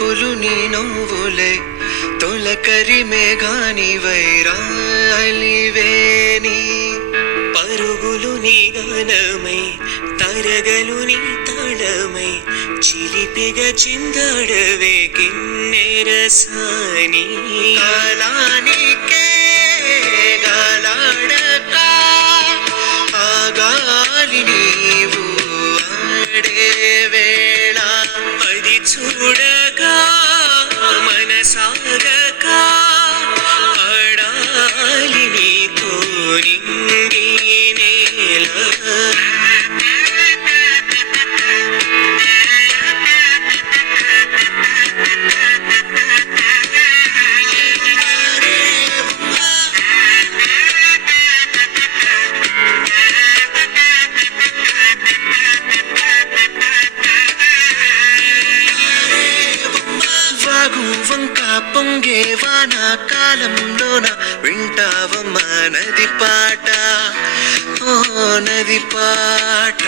తలపులు నీ నవ్వులై తొలకరి మేఘాని వైరాలివేని పరుగులు నీ గానమై తరగలు నీ తాళమై చిలిపిగా చిందడవే కిన్నెరసాని కాలానికే గాలాడక ఆగాలి నీవు ఆడే వేళ అది చూడగా మనసాగక ఆడాలి నీతో నింగి నేల వంక పొంగే వానా కాలంలోన వింటావమ్మా నది పాట ఓ నది పాట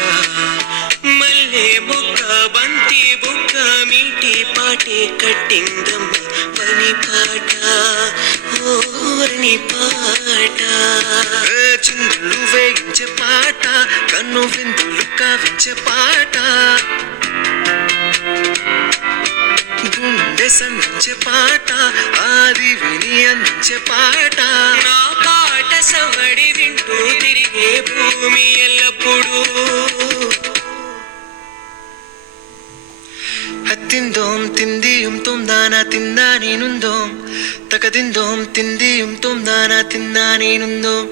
మల్లె మొక్క బంతి బుక్క మీటి పాటే కట్టిందమ్మ పని పాట ఓ వని పాట చిందులు వేయించే పాట కన్ను విందులు కావించే పాట గుండె సంధించే పాట ఆది విని అందించే పాట నా పాట సవడి వింటూ తిరిగే భూమి ఎల్లప్పుడూ హత్తిందోం తిందియుం తొందానా తిందా నేనుందోం తకదిందోం తిందియుం తొందానా తిందా నేనుందోం